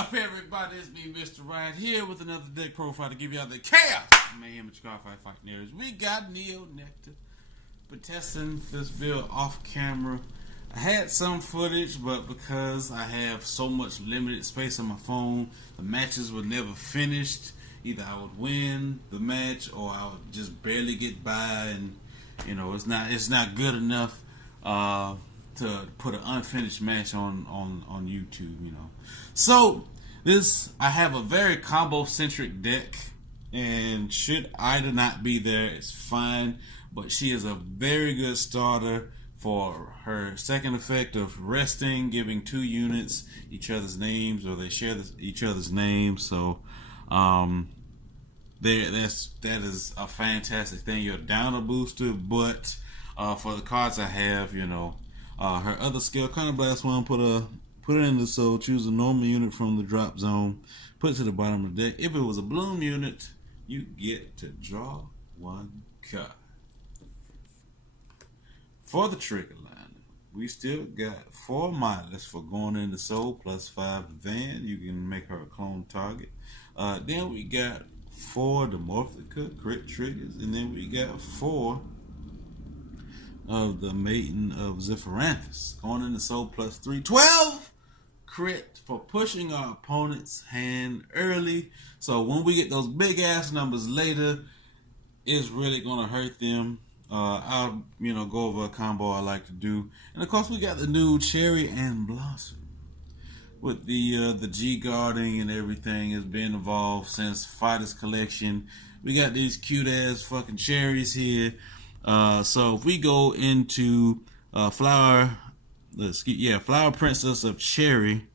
up, everybody? It's me, Mr. Ryan, here with another deck profile to give y'all the chaos mayhem and Chicago fighting areas. We got Neo Nectar, but testing this build off camera. I had some footage, but because I have so much limited space on my phone, the matches were never finished. Either I would win the match or I would just barely get by, and you know it's not good enough to put an unfinished match on YouTube, you know. So I have a very combo centric deck, and should Ida not be there, it's fine. But she is a very good starter for her second effect of resting, giving 2 units each other's names, or they share each other's names. So that is a fantastic thing. You're down a booster, but for the cards I have, you know, her other skill, Counterblast 1, put it in the soul, choose a normal unit from the drop zone, put it to the bottom of the deck. If it was a bloom unit, you get to draw 1 card. For the trigger line, we still got 4 minus for going into soul, plus 5 van. You can make her a clone target. Then we got 4 Dimorphica crit triggers, and then we got 4 of the Maiden of Zephyranthus. Going into soul, plus 3, 12 crit for pushing our opponent's hand early. So when we get those big ass numbers later, it's really gonna hurt them. I'll go over a combo I like to do, and of course we got the new Cherry and Blossom with the G guarding and everything has been involved since Fighters Collection. We got these cute ass fucking cherries here. So if we go into Flower Princess of Cherry,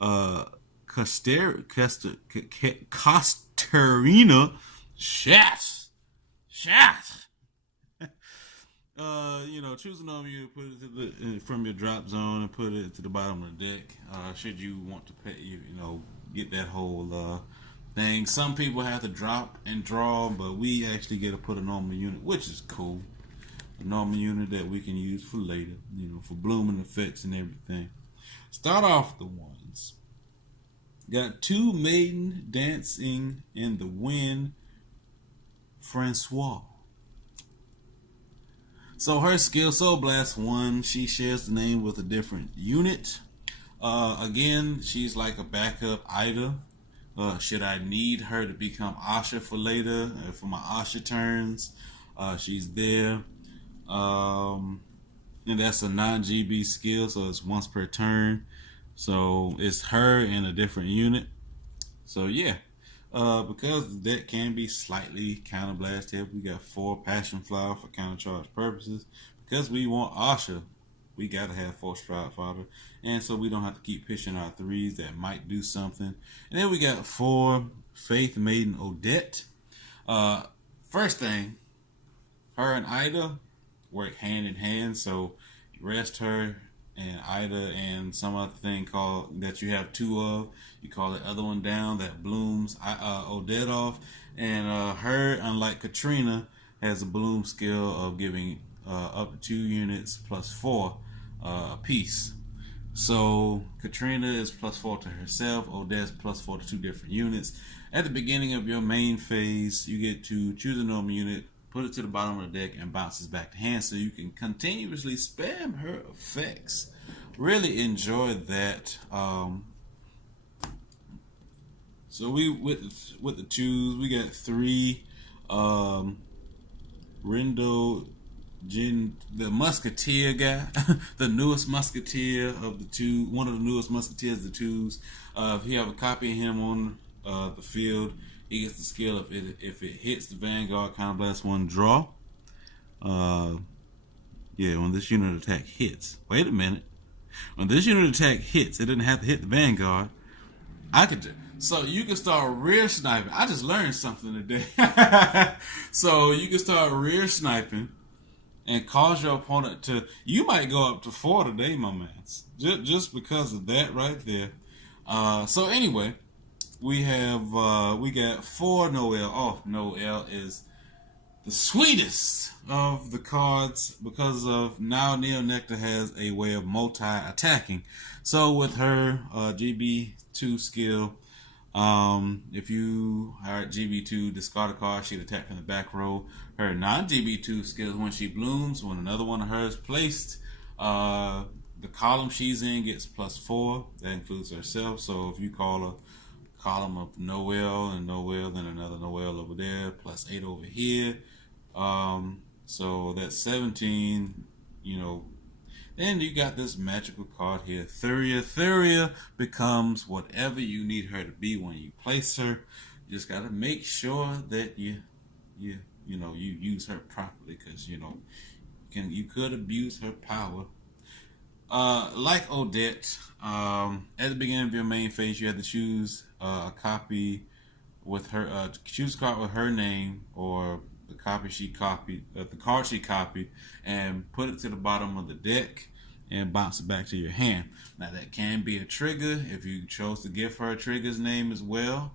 Casterina, Shat. Choose a number, you put it from your drop zone and put it to the bottom of the deck. Should you want to pay, get that whole thing. Some people have to drop and draw, but we actually get to put a normal unit, which is cool. A normal unit that we can use for later, for blooming effects and everything. Start off the ones. Got 2 Maiden Dancing in the Wind, Francois. So her skill, Soul Blast 1, she shares the name with a different unit. Again, she's like a backup Ida. Should I need her to become Ahsha for later, for my Ahsha turns, she's there. And that's a non-GB skill, so it's once per turn. So it's her in a different unit. So yeah. Because the deck can be slightly counterblast heavy, we got 4 Passion Flower for countercharge purposes. Because we want Ahsha, we gotta have 4 Stride Fodder, and so we don't have to keep pitching our 3s that might do something. And then we got 4 Faith Maiden Odette. First thing, her and Ida work hand in hand, so you rest her and Ida and some other thing called that you have 2 of. You call the other one down, that blooms Odette off. And her, unlike Katrina, has a bloom skill of giving up to 2 units plus 4 a piece. So Katrina is plus 4 to herself, Odette's plus 4 to 2 different units. At the beginning of your main phase, you get to choose a normal unit, put it to the bottom of the deck, and bounces back to hand, so you can continuously spam her effects. Really enjoy that. So we with the 2s, we got 3 Rindo Jin, the Musketeer guy, the newest Musketeer of the 2, one of the newest Musketeers of the 2s. If you have a copy of him on the field, he gets the skill if it hits the Vanguard, Counterblast 1, draw. When this unit attack hits. Wait a minute. When this unit attack hits, it didn't have to hit the Vanguard. So you can start rear sniping. I just learned something today. So you can start rear sniping and cause your opponent to. You might go up to 4 today, my man. Just because of that right there. So anyway, we got 4 Noel. Oh, Noel is the sweetest of the cards because of now Nectar has a way of multi-attacking. So with her GB2 skill, if you are at GB2, discard a card, she'd attack from the back row. Her non-GB2 skills, when she blooms, when another one of hers placed, the column she's in gets +4. That includes herself. So if you call a column of Noel and Noel, then another Noel over there, +8 over here. So that's 17, Then you got this magical card here, Thuria. Thuria becomes whatever you need her to be when you place her. You just got to make sure that you use her properly, because you could abuse her power. Like Odette, at the beginning of your main phase, you had to choose a copy with her, choose a card with her name or the card she copied, and put it to the bottom of the deck and bounce it back to your hand. Now that can be a trigger if you chose to give her a trigger's name as well.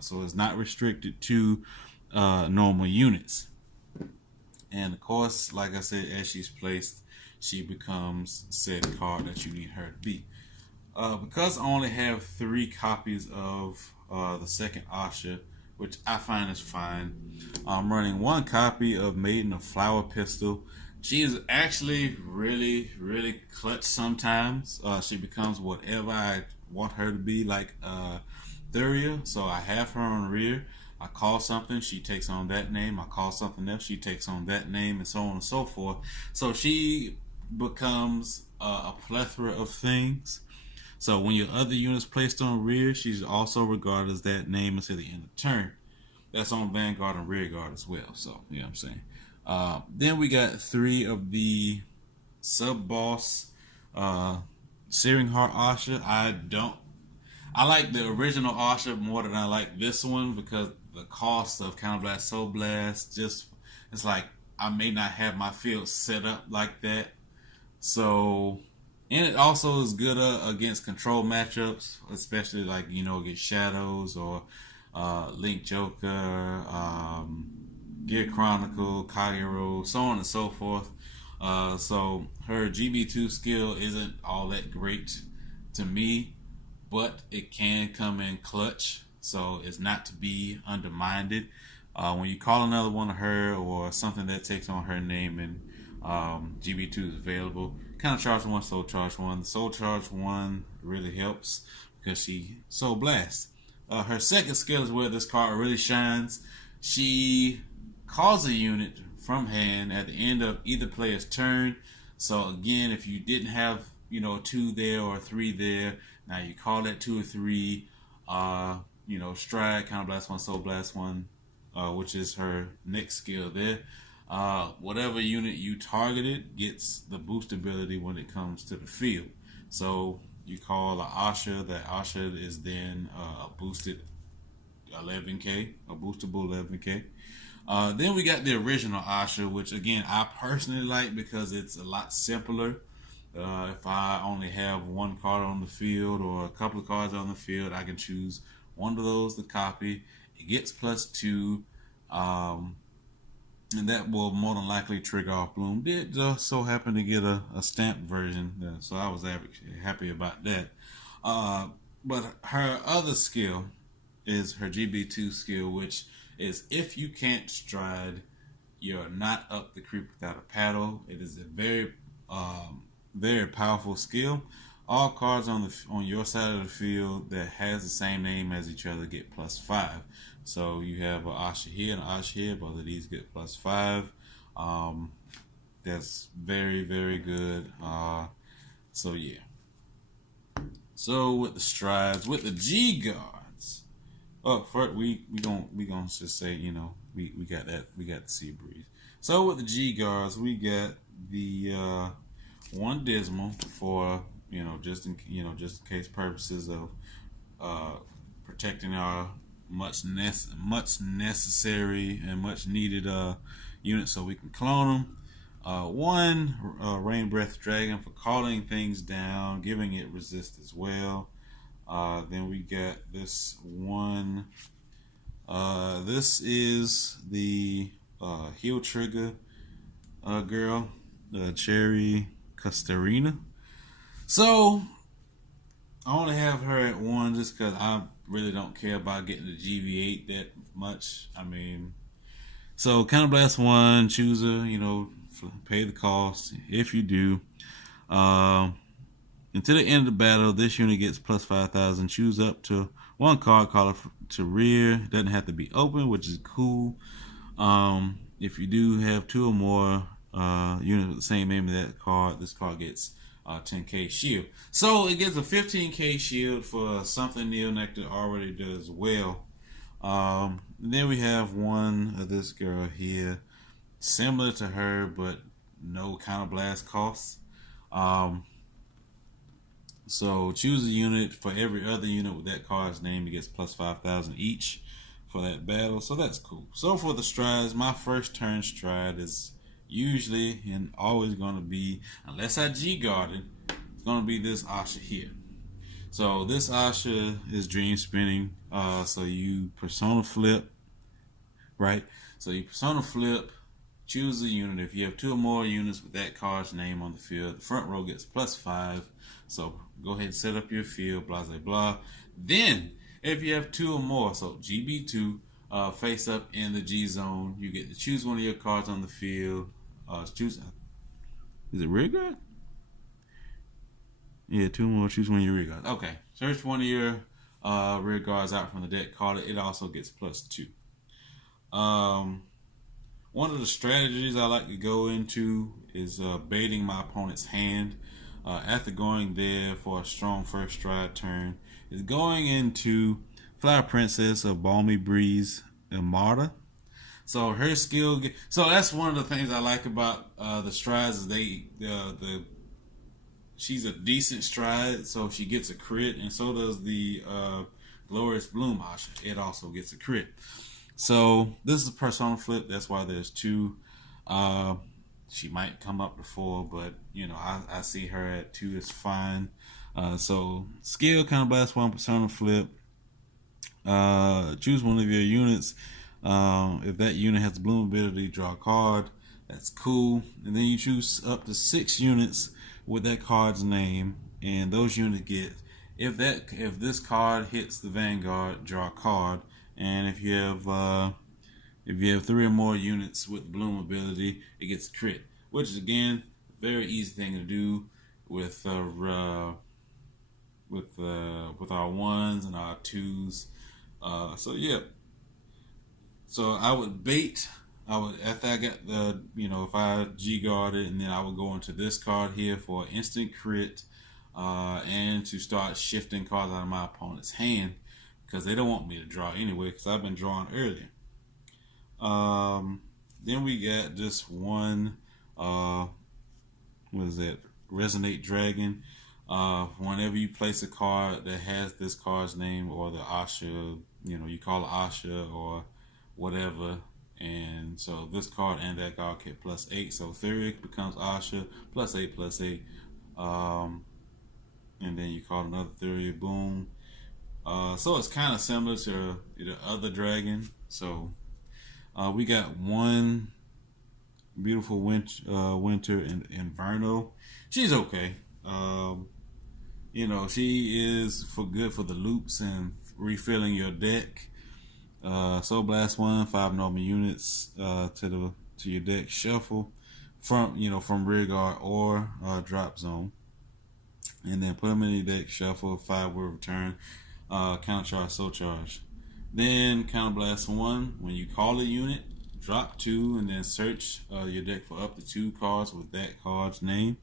So it's not restricted to normal units. And of course, like I said, as she's placed, she becomes said card that you need her to be. Because I only have 3 copies of the second Ahsha, which I find is fine, I'm running 1 copy of Maiden of Flower Pistol. She is actually really, really clutch sometimes. She becomes whatever I want her to be, like Thuria. So I have her on rear. I call something, she takes on that name. I call something else, she takes on that name, and so on and so forth. So she becomes a plethora of things. So when your other unit's placed on rear, she's also regarded as that name until the end of turn. That's on Vanguard and Rear Guard as well. So, you know what I'm saying? Then we got 3 of the sub-boss Searing Heart Ahsha. I like the original Ahsha more than I like this one, because the cost of Counterblast, Soul Blast, it's like I may not have my field set up like that. So, and it also is good against control matchups, especially like, against Shadows or Link Joker, Gear Chronicle, Kagero, so on and so forth. So her GB2 skill isn't all that great to me, but it can come in clutch, so it's not to be undermined. When you call another one of her or something that takes on her name and GB2 is available, kind of charge 1, soul charge 1. The soul charge 1 really helps because she soul blast. Her second skill is where this card really shines. She calls a unit from hand at the end of either player's turn. So again, if you didn't have 2 there or 3 there, now you call that 2 or 3. Stride, Counter Blast 1, Soul Blast 1, which is her next skill there. Whatever unit you targeted gets the boost ability when it comes to the field. So you call a Ahsha. That Ahsha is then a boosted 11k, a boostable 11k. Then we got the original Ahsha, which again I personally like because it's a lot simpler. If I only have 1 card on the field or a couple of cards on the field, I can choose one of those to copy. It gets +2, and that will more than likely trigger off Bloom. Did just so happen to get a stamped version, so I was happy about that. But her other skill is her GB2 skill, which is if you can't stride, you're not up the creek without a paddle. It is a very very powerful skill. All cards on your side of the field that has the same name as each other get +5. So you have an Ahsha here and an Ahsha here. Both of these get +5. That's very, very good. So yeah. So with the strides, with the G guards. First we gonna just say we got that, we got the Sea Breeze. So with the G guards, we got the 1 Dismal for just in case purposes of protecting our much necessary and much needed units, so we can clone them. 1 Rain Breath Dragon for calling things down, giving it resist as well. Then we got this 1 This is the heel trigger girl, Cherry Castarina. So I only have her at one just because I really don't care about getting the GV8 that much. I mean, so Counterblast 1, choose a, pay the cost. If you do, until the end of the battle, this unit gets plus 5,000. Choose up to one card, call it to rear. Doesn't have to be open, which is cool. If you do have two or more units with the same name of that card, this card gets 10k shield. So it gets a 15k shield for something Neo Nectar already does well. Then we have one of this girl here, similar to her, but no counterblast costs. So choose a unit. For every other unit with that card's name, it gets plus 5,000 each for that battle. So that's cool. So for the strides, my first turn stride is usually and always going to be, unless I G-guarded, it's going to be this Ahsha here. So this Ahsha is dream spinning. So you persona flip, right? So you persona flip, choose a unit. If you have two or more units with that card's name on the field, the front row gets plus 5. So go ahead and set up your field, blah, blah, blah. Then, if you have two or more, so GB2, face up in the G zone, you get to choose one of your cards on the field. Choose, is it rear guard? Yeah, two more, choose one of your rear guards. Okay, search one of your rear guards out from the deck, card it. It also gets plus 2. One of the strategies I like to go into is baiting my opponent's hand. After going there for a strong first stride turn, is going into Flower Princess of Balmy Breeze and Marta. So her skill, so that's one of the things I like about the strides is she's a decent stride, so she gets a crit, and so does the Glorious Bloom Ahsha. It also gets a crit. So this is a persona flip. That's why there's 2. She might come up to 4, but I see her at 2 is fine. So skill Counterblast 1, persona flip. Choose one of your units. If that unit has the bloom ability, draw a card. That's cool. And then you choose up to 6 units with that card's name, and those units get, if this card hits the Vanguard, draw a card. And if you have 3 or more units with bloom ability, it gets crit, which is again a very easy thing to do with our 1s and our 2s. So yeah. So I would bait. After I got the, if I G guarded, and then I would go into this card here for instant crit, and to start shifting cards out of my opponent's hand, because they don't want me to draw anyway, because I've been drawing earlier. Then we got this one, what is that? Resonate Dragon. Whenever you place a card that has this card's name or the Ahsha, you call it Ahsha or whatever, and so this card and that card get plus 8. So Theric becomes Ahsha, plus 8, plus 8. And then you call another Theric, boom. So it's kind of similar to the other dragon. So we got one beautiful winter in Inverno. She's okay. She is good for the loops and refilling your deck. Soul Blast 1, 5 normal units to your deck. Shuffle from rear guard or drop zone, and then put them in your deck. Shuffle 5 will return. Counter charge, soul charge. Then Counter Blast 1. When you call a unit, drop 2, and then search your deck for up to 2 cards with that card's name,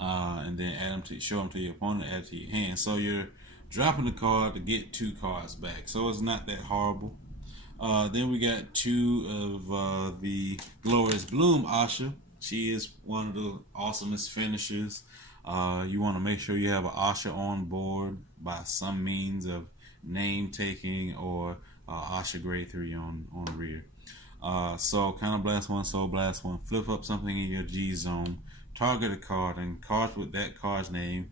and then show them to your opponent, add to your hand. So you're dropping the card to get 2 cards back. So it's not that horrible. Then we got 2 of the Glorious Bloom Ahsha. She is one of the awesomest finishers. You want to make sure you have an Ahsha on board by some means of name taking or Ahsha grade 3 on rear. So Counter Blast 1, Soul Blast 1, flip up something in your G zone, target a card, and cards with that card's name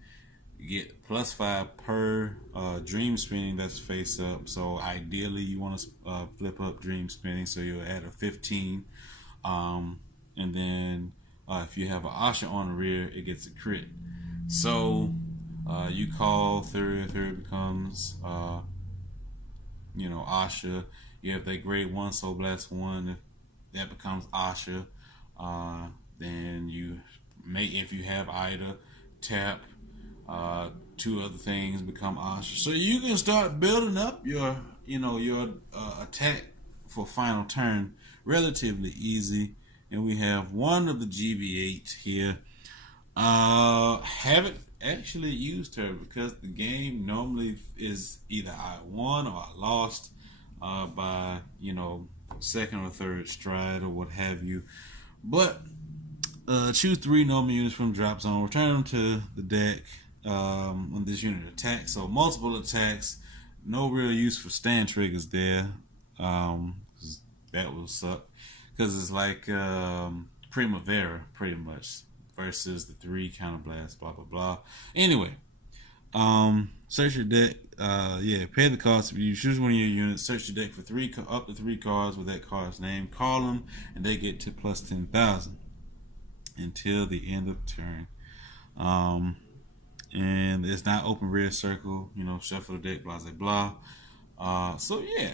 You get +5 per dream spinning that's face up. So ideally, you want to flip up dream spinning, so you'll add a 15. And then if you have an Ahsha on the rear, it gets a crit. So you call third becomes Ahsha. You have that grade 1 Soul Blast 1, that becomes Ahsha. Then you may, if you have Ida, tap 2 other things become Ahsha. So you can start building up your attack for final turn relatively easy. And we have one of the GB8 here. Haven't actually used her because the game normally is either I won or I lost by second or third stride or what have you. But choose 3 normal units from drop zone, return them to the deck when this unit attacks. So multiple attacks, no real use for stand triggers there. That will suck because it's like Primavera pretty much versus the 3 counterblast, blah blah blah. Anyway, search your deck. Pay the cost. If you choose one of your units, search your deck for up to 3 cards with that card's name. Call them, and they get to plus 10,000 until the end of turn. And it's not open rear circle. Shuffle the deck, blah blah blah. So yeah,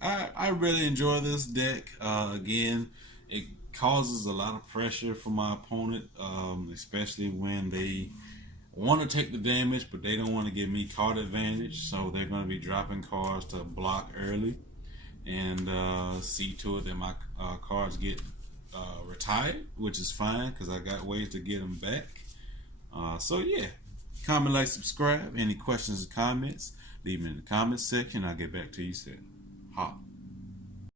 I really enjoy this deck. Again, it causes a lot of pressure for my opponent, especially when they want to take the damage, but they don't want to give me card advantage. So they're going to be dropping cards to block early and see to it that my cards get retired, which is fine because I got ways to get them back. So yeah, comment, like, subscribe. Any questions or comments, leave them in the comments section. I'll get back to you soon. Hop.